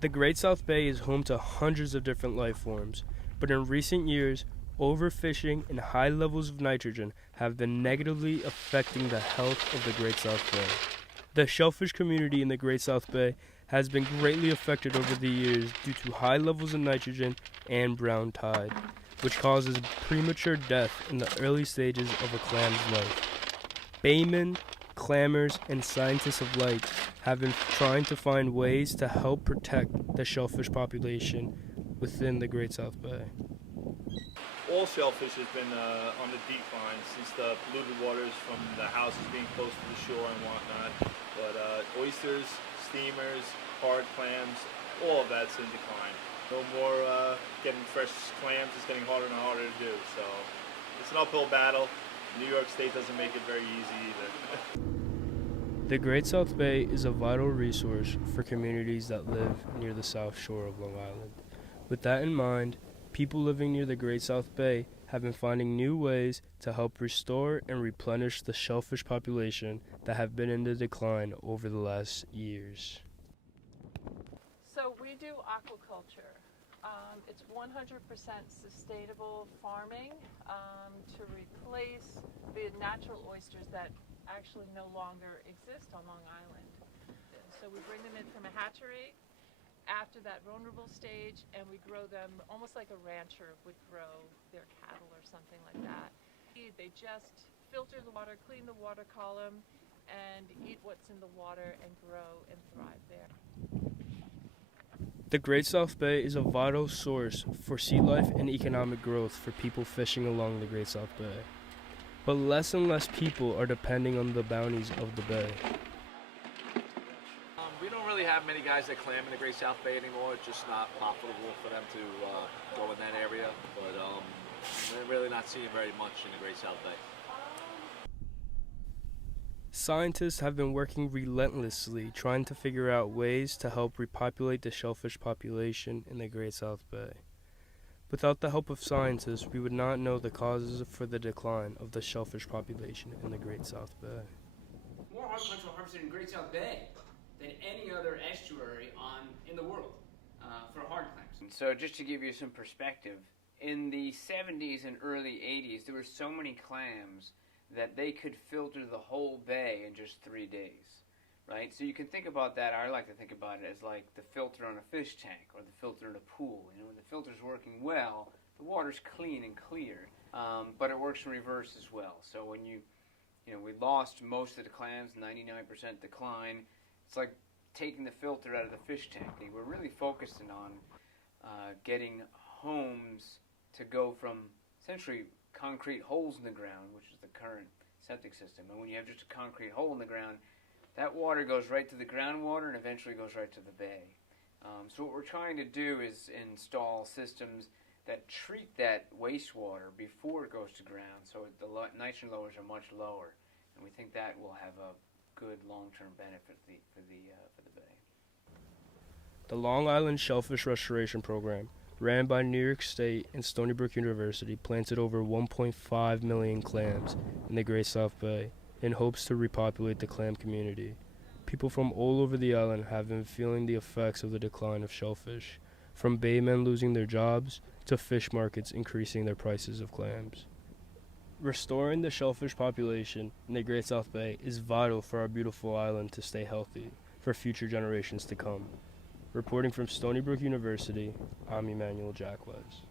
The Great South Bay is home to hundreds of different life forms, but in recent years, overfishing and high levels of nitrogen have been negatively affecting the health of the Great South Bay. The shellfish community in the Great South Bay has been greatly affected over the years due to high levels of nitrogen and brown tide, which causes premature death in the early stages of a clam's life. Baymen, clammers, and scientists alike have been trying to find ways to help protect the shellfish population within the Great South Bay. All shellfish has been on the decline since the polluted waters from the houses being close to the shore and whatnot. But oysters, steamers, hard clams, all of that's in decline. No more getting fresh clams. It's getting harder and harder to do. So it's an uphill battle. New York State doesn't make it very easy either. The Great South Bay is a vital resource for communities that live near the south shore of Long Island. With that in mind, people living near the Great South Bay have been finding new ways to help restore and replenish the shellfish population that have been in the decline over the last years. So we do aquaculture. It's 100% sustainable farming to replace the natural oysters that actually no longer exist on Long Island. So we bring them in from a hatchery after that vulnerable stage, and we grow them almost like a rancher would grow their cattle or something like that. They just filter the water, clean the water column, and eat what's in the water and grow and thrive there. The Great South Bay is a vital source for sea life and economic growth for people fishing along the Great South Bay. But less and less people are depending on the bounties of the bay. We don't really have many guys that clam in the Great South Bay anymore. It's just not profitable for them to go in that area. But we're really not seeing very much in the Great South Bay. Scientists have been working relentlessly trying to figure out ways to help repopulate the shellfish population in the Great South Bay. Without the help of scientists, we would not know the causes for the decline of the shellfish population in the Great South Bay. More hard clams are harvested in Great South Bay than any other estuary in the world for hard clams. So just to give you some perspective, in the 70s and early 80s, there were so many clams that they could filter the whole bay in just 3 days, right? So you can think about that. I like to think about it as like the filter on a fish tank or the filter in a pool. You know, when the filter's working well, the water's clean and clear, but it works in reverse as well. So when we lost most of the clams, 99% decline. It's like taking the filter out of the fish tank. We're really focusing on getting homes to go from essentially concrete holes in the ground, which is the current septic system. And when you have just a concrete hole in the ground, that water goes right to the groundwater and eventually goes right to the bay. So what we're trying to do is install systems that treat that wastewater before it goes to ground, so the nitrogen levels are much lower. And we think that will have a good long-term benefit for the bay. The Long Island Shellfish Restoration Program, ran by New York State and Stony Brook University, planted over 1.5 million clams in the Great South Bay in hopes to repopulate the clam community. People from all over the island have been feeling the effects of the decline of shellfish, from baymen losing their jobs to fish markets increasing their prices of clams. Restoring the shellfish population in the Great South Bay is vital for our beautiful island to stay healthy for future generations to come. Reporting from Stony Brook University, I'm Emmanuel Jacquez.